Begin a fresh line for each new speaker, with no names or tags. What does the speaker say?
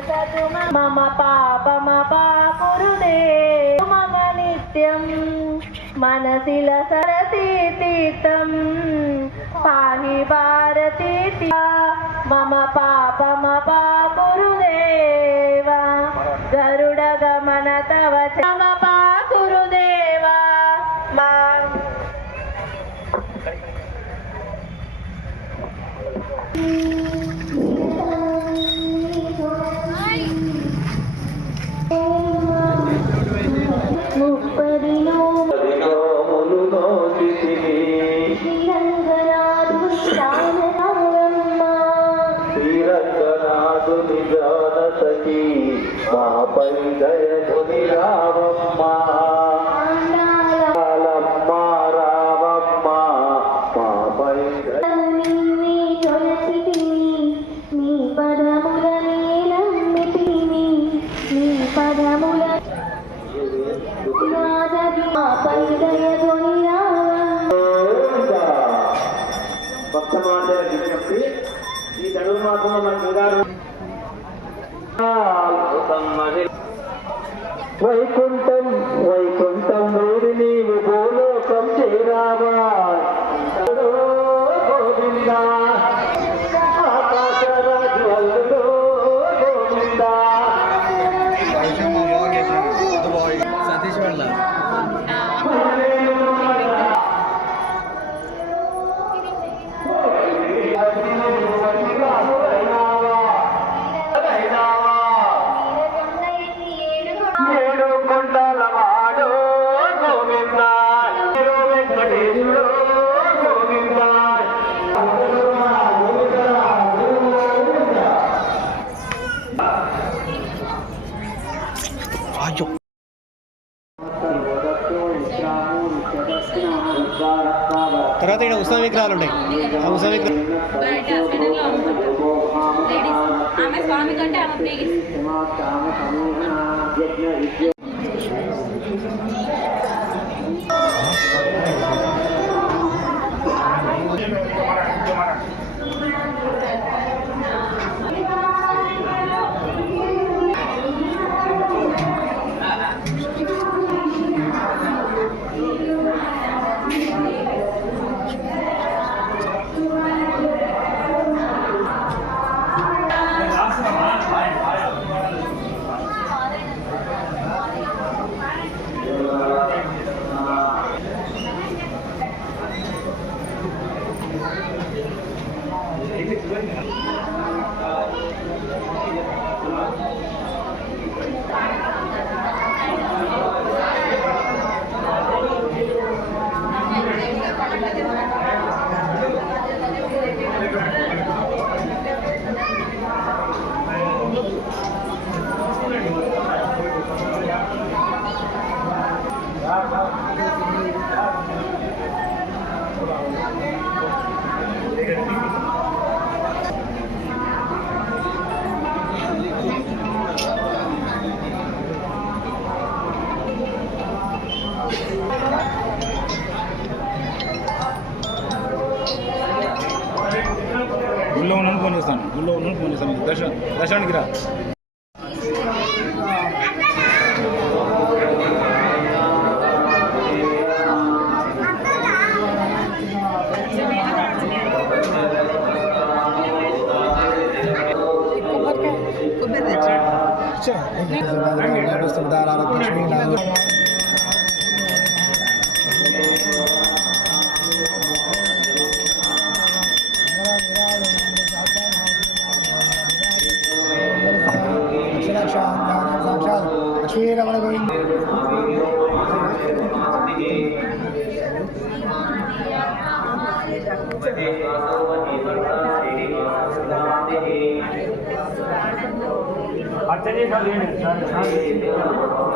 వసతు మమ పాపమపా కురుదే మగ నిత్యం మనసిల సరసి తీర్థం. పాహి భారతి మమ పాపమపా కురుదేవా గరుడ గమన తవ మమ పా కురుదేవా మా
నోచితివి
శ్రీరంగనాథు శ్రావణమ్మ
శ్రీరంగనాథు నిజానసకి మాపై దయధుని రావమ్మ రాలమ్మ భక్తమాత విజ్ఞప్తి ఈ ధనుర్ మాసంలో మన బంగారు వైకుంఠం వైకుంఠం
తర్వాత ఇక్కడ ఉత్సవ విగ్రహాలు ఉంటాయి ఆ ఉత్సవ విగ్రహం
দেখেছিলেন ఫోన్ చేస్తాను గుళ్ళో ఉన్నాను ఫోన్ చేస్తాను దర్శనం சீரவர கோவிந்த்
அச்சனே சார்
சார்.